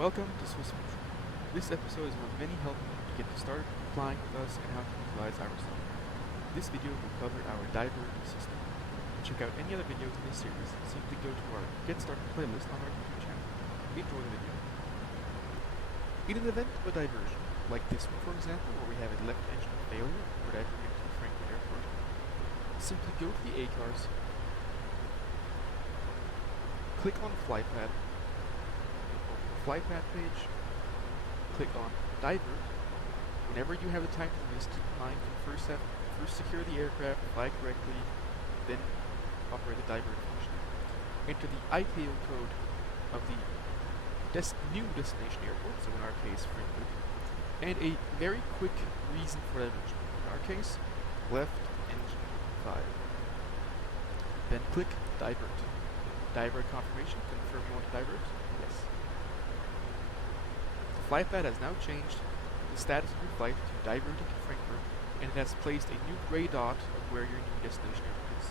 Welcome to Swiss Virtual. This episode is one of many helping you to get started flying with us and how to utilize our software. This video will cover our divert system. To check out any other videos in this series, simply go to our Get Started playlist on our YouTube channel. Enjoy the video. In an event of a diversion, like this one for example, where we have a left engine failure for diverting to Frankfurt Airport, simply go to the ACARS, click on FlyPad, FlyPad page, click on Divert. Whenever you have the time for this, keep in mind you first secure the aircraft, fly correctly, then operate the divert function. Enter the ICAO code of the new destination airport, so in our case Frankfurt, and a very quick reason for diversion. In our case, left engine fire. Then click Divert. Divert confirmation, confirm you want to divert? Yes. FlyPad has now changed the status of your flight to diverting to Frankfurt, and it has placed a new gray dot of where your new destination airport is.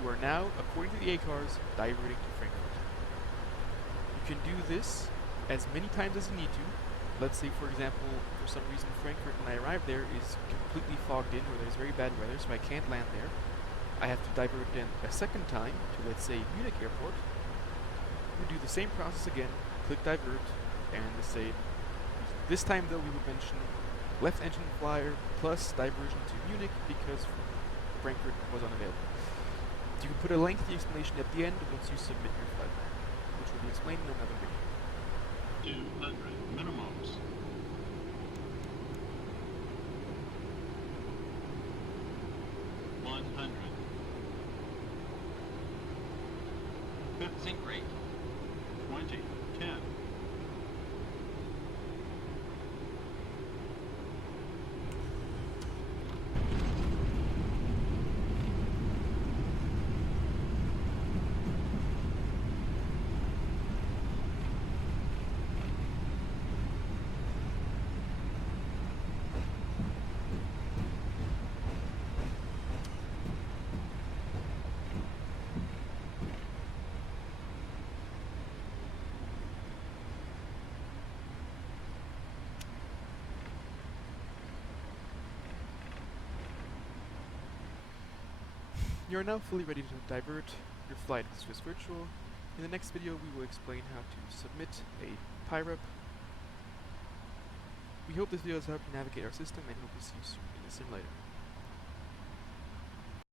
You are now, according to the ACARS, diverting to Frankfurt. You can do this as many times as you need to. Let's say, for example, for some reason Frankfurt, when I arrive there, is completely fogged in, or there's very bad weather, so I can't land there. I have to divert in a second time to, let's say, Munich Airport. We do the same process again. Click divert, and the same. This time though we would mention left engine flyer plus diversion to Munich because Frankfurt was unavailable. You can put a lengthy explanation at the end once you submit your flight plan, which will be explained in another video. 200 minimums. 100. Fifth sync rate. 20. 10. You are now fully ready to divert your flight with Swiss Virtual. In the next video we will explain how to submit a PIREP. We hope this video has helped you navigate our system and hope to see you soon in the simulator.